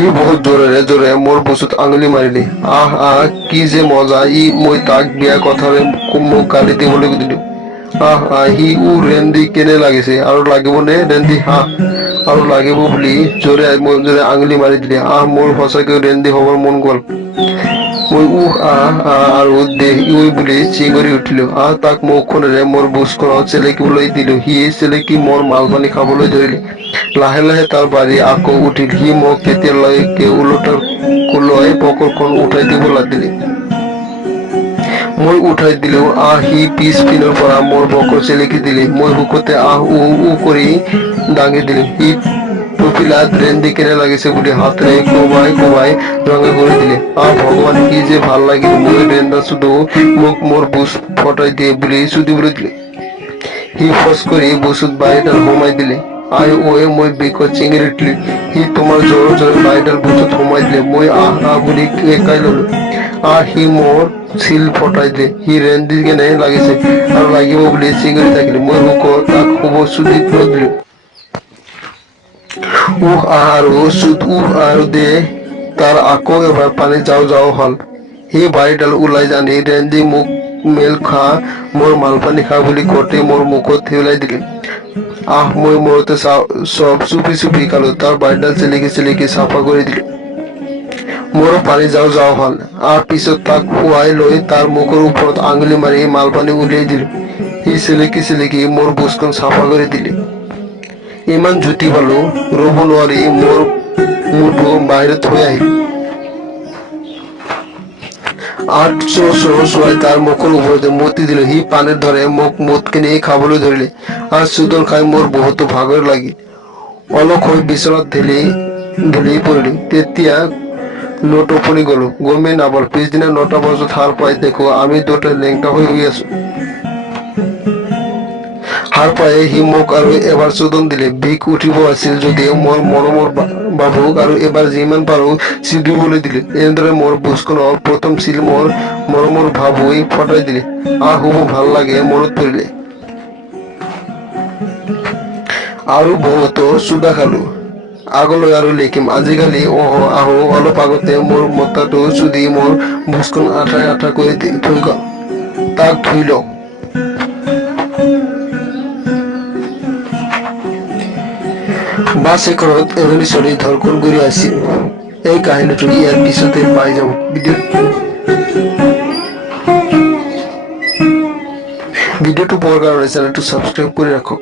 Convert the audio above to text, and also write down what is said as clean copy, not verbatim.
সি বহুত জোৰেৰে জোৰে মোৰ বুকুত আঙুলি মাৰিলে। আহ আহ কি যে মজা। মই তাক বিয়া কথাৰে মোক গালি দিবলৈ দিলো। আহ আহ ৰেন্দি কেনে লাগিছে আৰু লাগিবনে ৰেন্দি আৰু লাগিব বুলি জোৰে জোৰে আঙুলি মাৰি দিলে। মোৰ সঁচাকৈ ৰেন্দি হবৰ মন গল। মই আহ আহ আৰু দেহ বুলি চিঞৰি উঠিলো। তাক মুখখনেৰে মোৰ বুকুখনত চেলেকিবলৈ দিলো। সি চেলেকি মোৰ মালপানী খাবলৈ ধৰিলে। লাহে লাহে তাৰ বাৰী আকৌ উঠিল। সি মোক তেতিয়ালৈকে ওলোটাৰ কোলাই পকৰখন উঠাই দিব লাগিলে। মই উঠাই দিলো। সি পিছ পিনৰ পৰা মোৰ বকৰ চেলেকি দিলে। মই বুকুতে কৰি দাঙি দিলো। সি পখিলাত ৰেন্দি কেনে লাগিছে বুলি হাতেৰে কোবাই কোবাই ৰঙা কৰি দিলে। ভগৱান কি যে ভাল লাগিল। মই ৰেন্দা শুধু মোক মোৰ বুচ ফটাই দিয়ে বুলি চুদিবলৈ দিলে। সি ফচ কৰি বুচুত বাৰীডাল সোমাই দিলে। মই বিকট চিঙিৰি উঠিলো। সি তোমাৰ জোৰে জোৰে বাৰীডাল বুচুত সোমাই দিলে। মই আহ আহ বুলি কেকাই ললো। সি মোৰ চিল ফটাই দিলে। সি ৰেন্দি কেনে লাগিছে আৰু লাগিব বুলি চিঞৰি থাকিলে। মই বুকুত তাক শুব চুদিবলৈ দিলো। আৰু দে তাৰ আকৌ এবাৰ পানী যাও যাও হল। সি বাৰীডাল ওলাই জানি ৰেন্দি মোক মেল খা মোৰ মালপানী খা বুলি কওঁতে মোৰ মুখত থেউলাই দিলে। মই মূৰতে চব চুপি চুপি খালো। তাৰ বাৰীডাল চেলেকি চেলেকি চাফা কৰি দিলো। মোৰো পানী যাও যাও হল। পিছত তাক শুৱাই লৈ তাৰ মুখৰ ওপৰত আঙুলি মাৰি মালপানী উলিয়াই দিলো। সি চেলেকি চেলেকি মোৰ বুচখন চাফা কৰি দিলে। ইমান জুতি পালো ৰব নোৱাৰি মোৰ মূৰটো বাহিৰত থৈ আহিলো। চোৱাই তাৰ মুখৰ ওপৰতে মুতি দিলো। সি পানীৰ দৰে মোক মুত কিনি খাবলৈ ধৰিলে। চুদন খাই মোৰ বহুতো ভাগৰ লাগিল। অলপ হৈ বিচনাত ঢেলি পৰিলো। তেতিয়া টোপনি গলো। গমেই নাপালো। পিছদিনা 9টা বজাত সাৰ পাই দেখো আমি দুটা লেংটা হৈ আছো। সাৰ পাই সি মোক আৰু এবাৰ চোদন দিলে। বিষ উঠিব আছিল যদিও মোৰ মৰমৰ বাবুক আৰু এবাৰ যিমান পাৰো চিঞৰিবলৈ দিলে। এনেদৰে মোৰ বুচখনৰ প্ৰথম চিল মোৰ মৰমৰ বাবুই ফটাই দিলে। খুব ভাল লাগে মনত পৰিলে। আৰু বহুতো চুদা খালো। আগলৈ আৰু লিখিম। আজিকালি অলপ আগতে মোৰ মতাটো চুদি মোৰ বুচখন আঠা আঠা কৰি তাক ধুই লওঁ। বাছ এখনত এজনী ছোৱালী ধৰ্ষণ কৰি আছিল। এই কাহিনীটো ইয়াৰ পিছতে পাই যাব। ভিডিঅ'টো পোৱাৰ কাৰণে চেনেলটো ছাবস্ক্ৰাইব কৰি ৰাখক।